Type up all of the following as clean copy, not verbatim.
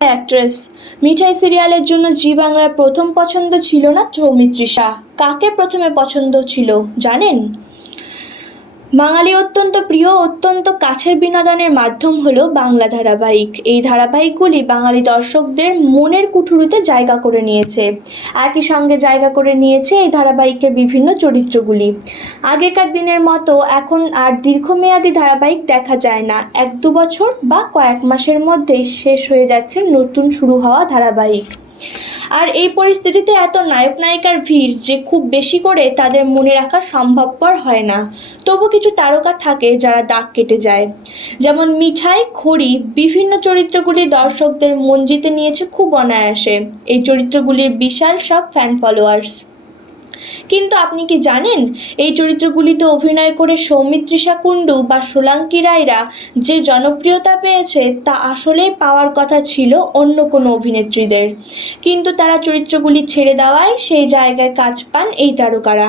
Actress মিঠাই সিরিয়ালের জন্য জি বাংলার প্রথম পছন্দ ছিল না সৌমিত্রিষা। কাকে প্রথমে পছন্দ ছিল জানেন? বাঙালি অত্যন্ত প্রিয় অত্যন্ত কাছের বিনোদনের মাধ্যম হলো বাংলা ধারাবাহিক। এই ধারাবাহিকগুলি বাঙালি দর্শকদের মনের কুঠুরিতে জায়গা করে নিয়েছে। একই সঙ্গে জায়গা করে নিয়েছে এই ধারাবাহিকের বিভিন্ন চরিত্রগুলি। আগেকার দিনের মতো এখন আর দীর্ঘমেয়াদী ধারাবাহিক দেখা যায় না। 1-2 বছর বা কয়েক মাসের মধ্যেই শেষ হয়ে যাচ্ছে নতুন শুরু হওয়া ধারাবাহিক। আর এই পরিস্থিতিতে এত নায়ক নায়িকার ভিড় যে খুব বেশি করে তাদের মনে রাখা সম্ভবপর হয় না। তবু কিছু তারকা থাকে যারা দাগ কেটে যায়, যেমন মিঠাই, খড়ি। বিভিন্ন চরিত্রগুলি দর্শকদের মন জিতে নিয়েছে খুব অনায়াসে। এই চরিত্রগুলির বিশাল সব ফ্যান ফলোয়ার্স। কিন্তু আপনি কি জানেন, এই চরিত্রগুলিতে অভিনয় করে সৌমিত্রিষা কুণ্ডু বা সোলাঙ্কি রায়রা যে জনপ্রিয়তা পেয়েছে তা আসলেই পাওয়ার কথা ছিল অন্য কোনো অভিনেত্রীদের। কিন্তু তারা চরিত্রগুলি ছেড়ে দেওয়ায় সেই জায়গায় কাজ পান এই তারকারা।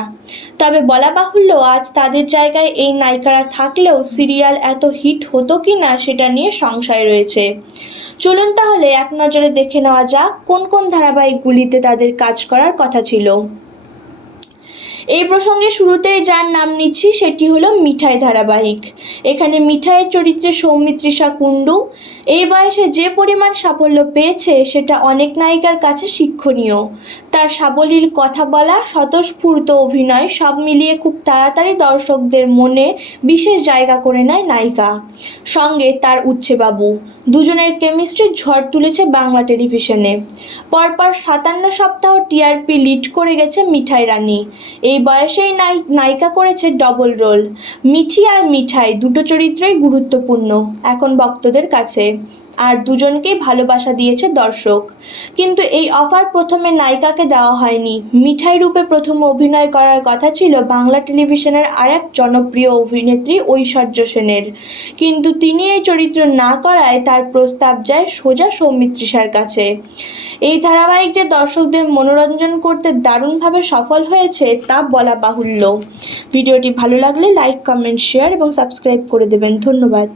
তবে বলা বাহুল্য, আজ তাদের জায়গায় এই নায়িকারা থাকলেও সিরিয়াল এত হিট হতো কি না সেটা নিয়ে সংশয় রয়েছে। চলুন তাহলে এক নজরে দেখে নেওয়া যাক কোন কোন ধারাবাহিকগুলিতে তাদের কাজ করার কথা ছিল। এই প্রসঙ্গে শুরুতেই যার নাম নিচ্ছি সেটি হলো মিঠাই ধারাবাহিক। এখানে মিঠাইয়ের চরিত্রে সৌমিত্রিষা কুণ্ডু এই বয়সে যে পরিমাণ সাফল্য পেয়েছে সেটা অনেক নায়িকার কাছে শিক্ষণীয়। তার সাবলীল কথা বলা, স্বতঃস্ফূর্ত অভিনয় সব মিলিয়ে খুব তাড়াতাড়ি দর্শকদের মনে বিশেষ জায়গা করে নেয় নায়িকা। সঙ্গে তার উচ্ছে বাবু, দুজনের কেমিস্ট্রির ঝড় তুলেছে বাংলা টেলিভিশনে। পরপর 57 সপ্তাহ টিআরপি লিড করে গেছে মিঠাই রানী। এই বয়সেই নায়িকা করেছে ডবল রোল। মিঠি আর মিঠাই দুটো চরিত্রই গুরুত্বপূর্ণ এখন ভক্তদের কাছে, আর দুজনকেই ভালোবাসা দিয়েছে দর্শক। কিন্তু এই অফার প্রথমে নায়িকাকে দেওয়া হয়নি। মিঠাই রূপে প্রথম অভিনয় করার কথা ছিল বাংলা টেলিভিশনের আরেক জনপ্রিয় অভিনেত্রী ঐশ্বর্য সেনের, কিন্তু তিনি এই চরিত্র না করায় তার প্রস্তাব যায় সোজা সৌমিত্রিষার কাছে। এই ধারাবাহিক যে দর্শকদের মনোরঞ্জন করতে দারুণভাবে সফল হয়েছে তা বলা বাহুল্য। ভিডিওটি ভালো লাগলে লাইক, কমেন্ট, শেয়ার এবং সাবস্ক্রাইব করে দেবেন। ধন্যবাদ।